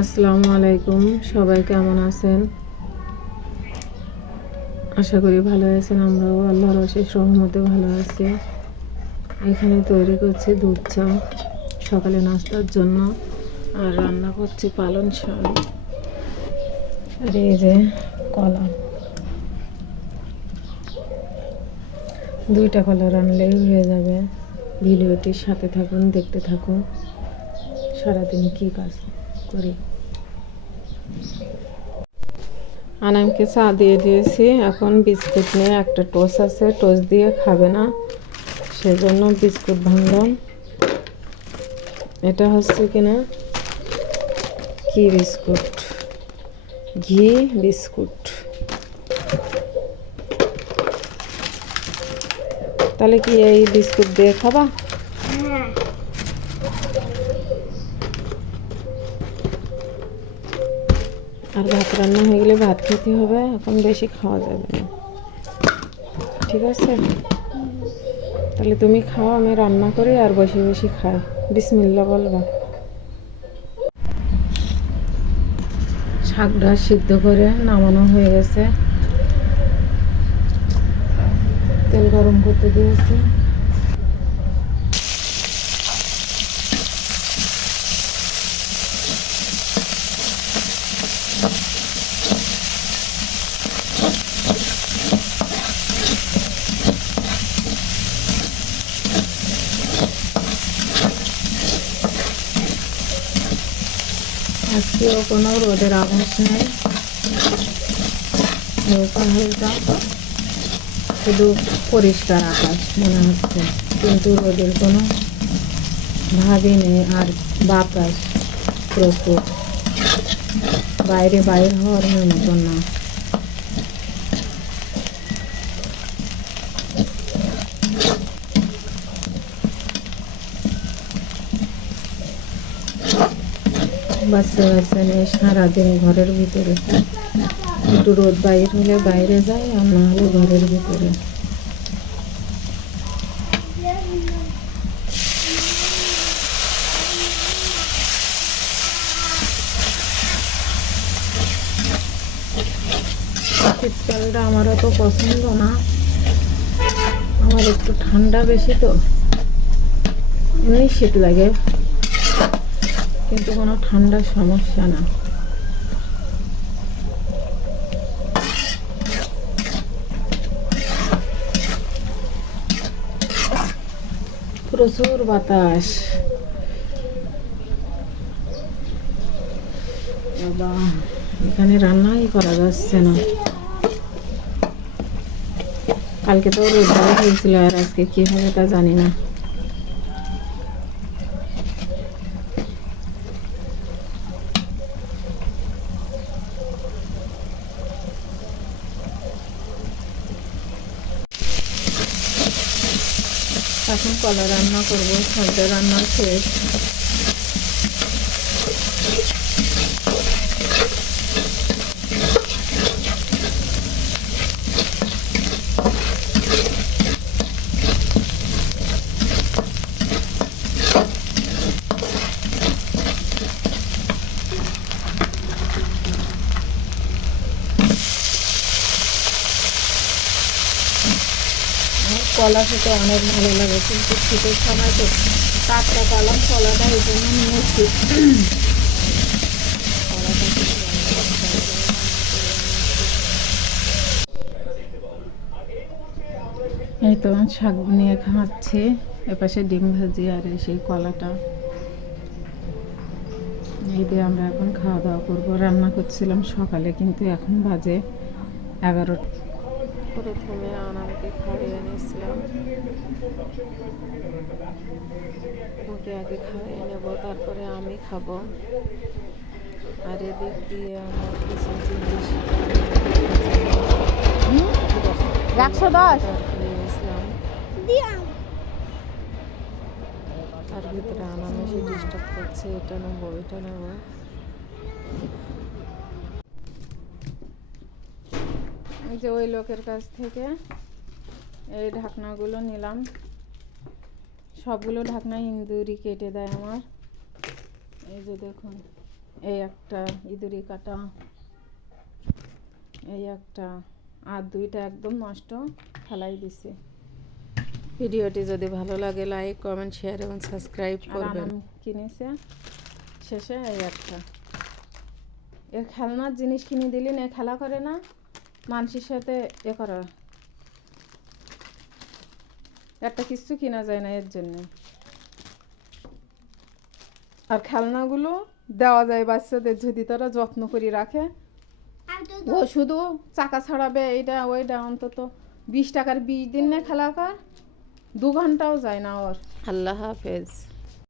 আসসালামু আলাইকুম। সবাই কেমন আছেন? আশা করি ভালো আছেন। আমরাও আল্লাহর অশেষ রহমতে ভালো আছি। এখানে তৈরি করছি দুধ চা সকালে নাস্তার জন্য, আর রান্না করছি পালং শাক, আর এই যে কলা। 2টা কলা রানলেই হয়ে যাবে। ভিডিওটির সাথে থাকুন, দেখতে থাকুন সারাদিন কী কাজ করি। আনামকে চা দিয়ে দিয়েছি, এখন বিস্কুট নিয়ে একটা টোস্ট আছে, টোস্ট দিয়ে খাবে না, সেজন্য বিস্কুট ভাঙলাম। এটা হচ্ছে কিনা কি বিস্কুট, ঘি বিস্কুট। তাহলে কি এই বিস্কুট দিয়ে খাবা? আর ভাত রান্না হয়ে গেলে ভাত খেতে হবে, এখন বেশি খাওয়া যাবে না, ঠিক আছে? তাহলে তুমি খাও, আমি রান্না করি আর বসে বসে খাই। বিসমিল্লাহ বলবা। শাকটা সিদ্ধ করে নামানো হয়ে গেছে, তেল গরম করতে দিয়েছি। আজকেও কোনো রোদের আভাস নেই, হালকা হালকা শুধু পরিষ্কার আকাশ মনে হচ্ছে, কিন্তু রোদের কোনো ভাবই নেই। আর বাতাস প্রচুর, বাইরে বাইর হওয়ার মতন না। বাচ্চা বাচ্চা নিয়ে সারাদিন ঘরের ভিতরে, একটু রোদ বাইর হলে বাইরে যায়, আর না হলে ঘরের ভিতরে। শীতকালটা আমার অত পছন্দ না, আমার একটু ঠান্ডা বেশি তো, এমনি শীত লাগে কিন্তু কোনো ঠান্ডার সমস্যা না। প্রচুর বাতাস, বাবা এখানে রান্নাই করা যাচ্ছে না। কালকে তো রোদ হয়েছিল, আর আজকে কি হবে তা জানি না। এখন কলা রান্না করবো, সবটা রান্না শেষ। কলা খেতে অনেক ভালো লাগে, কিন্তু শীতের সময় তো টাটকা পেলাম কলাটা, এই জন্য নিয়েছি। এই তো শাক নিয়ে খাচ্ছি, এপাশে ডিম ভাজি আর সেই কলাটা, এই দিয়ে আমরা এখন খাওয়া দাওয়া করবো। রান্না করছিলাম সকালে, কিন্তু এখন বাজে 11টা। প্রথমে আনামকে খাইয়ে নিয়েছিলাম, ওকে আগে খাইয়ে নেব, তারপরে আমি খাবো। আর এদিক দিয়ে আমার কিছু জিনিস 110 নিয়েছিলাম, তার ভিতরে আনাম এসে ডিস্টার্ব করছে, এটা নেবো এটা নেবো। এই যে ওই লোকের কাছ থেকে এই ঢাকনাগুলো নিলাম, সবগুলো ঢাকনা ইন্দুরি কেটে দেয় আমার। এই যে দেখুন, এই একটা ইঁদুরি কাটা, এই একটা, আর দুইটা একদম নষ্ট ফেলাই দিছে। ভিডিওটি যদি ভালো লাগে লাইক কমেন্ট শেয়ার এবং সাবস্ক্রাইব করবেন। কিনেছে শেষে এই একটা, এর খেলনার জিনিস কিনে দিলি না, খেলা করে না, মানুষের সাথে এ করা, একটা কিছু কিনা যায় না এর জন্য। আর খেলনাগুলো দেওয়া যায় বাচ্চাদের যদি তারা যত্ন করে রাখে। ও শুধু চাকা ছাড়াবে এইটা ওইটা, অন্তত 20 টাকার 20 দিন না খেলা কর, 2 ঘন্টাও যায় না ওর। আল্লাহ হাফেজ।